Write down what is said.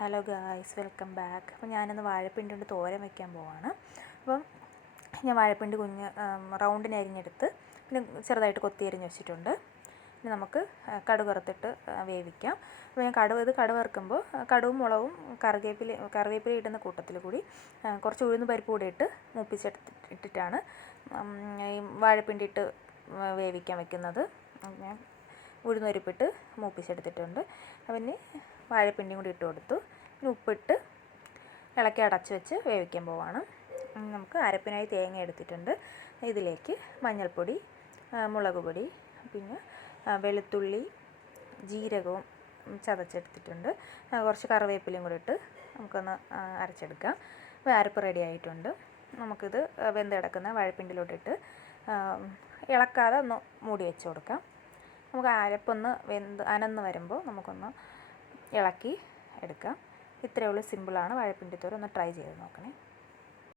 Hello guys welcome back അപ്പോൾ ഞാനിന്ന് വാഴപ്പിണ്ടി കൊണ്ട് തോരൻ വയ്ക്കാൻ പോവാണ്. അപ്പം ഞാൻ വാഴപ്പിണ്ടി കുഞ്ഞ് റൗണ്ടിന് അരിഞ്ഞെടുത്ത് പിന്നെ ചെറുതായിട്ട് കൊത്തി അരിഞ്ഞ് വെച്ചിട്ടുണ്ട്. പിന്നെ നമുക്ക് കടുക് വറുത്തിട്ട് വേവിക്കാം. അപ്പോൾ ഞാൻ കടുവ് ഇത് കടുവ് വറുക്കുമ്പോൾ കടുവും മുളകും കറിവേപ്പില കറിവേപ്പില ഇടുന്ന കൂട്ടത്തിൽ കൂടി കുറച്ച് ഉഴുന്ന് പരിപ്പ് കൂടി ഇട്ട് മൂപ്പിച്ചെടുത്ത് ഇട്ടിട്ടാണ് ഈ വാഴപ്പിണ്ടി ഇട്ട് വേവിക്കാൻ വെക്കുന്നത്. ഞാൻ ഉഴുന്ന് പരിപ്പിട്ട് മൂപ്പിച്ചെടുത്തിട്ടുണ്ട് പിന്നെ വാഴപ്പിണ്ടിയും കൂടി ഇട്ട് കൊടുത്തു. പിന്നെ ഉപ്പിട്ട് ഇളക്കി അടച്ച് വെച്ച് വേവിക്കാൻ പോവാണ്. നമുക്ക് അരപ്പിനായി തേങ്ങ എടുത്തിട്ടുണ്ട്. ഇതിലേക്ക് മഞ്ഞൾപ്പൊടി മുളക് പൊടി പിന്നെ വെളുത്തുള്ളി ജീരകവും ചതച്ചെടുത്തിട്ടുണ്ട്. കുറച്ച് കറിവേപ്പിലയും കൂടി ഇട്ട് നമുക്കൊന്ന് അരച്ചെടുക്കാം. അരപ്പ് റെഡി ആയിട്ടുണ്ട്. നമുക്കിത് വെന്ത് കിടക്കുന്ന വാഴപ്പിണ്ടിലോട്ടിട്ട് ഇളക്കാതെ ഒന്ന് മൂടി വെച്ച് കൊടുക്കാം. നമുക്ക് അരപ്പൊന്ന് വെന്ത് അനന്ന് വരുമ്പോൾ നമുക്കൊന്ന് ഇളക്കി എടുക്കാം. ഇത്രയേ ഉള്ളൂ. സിമ്പിളാണ്. വാഴപ്പിണ്ടി തോരൻ ഒന്ന് ട്രൈ ചെയ്ത് നോക്കണേ.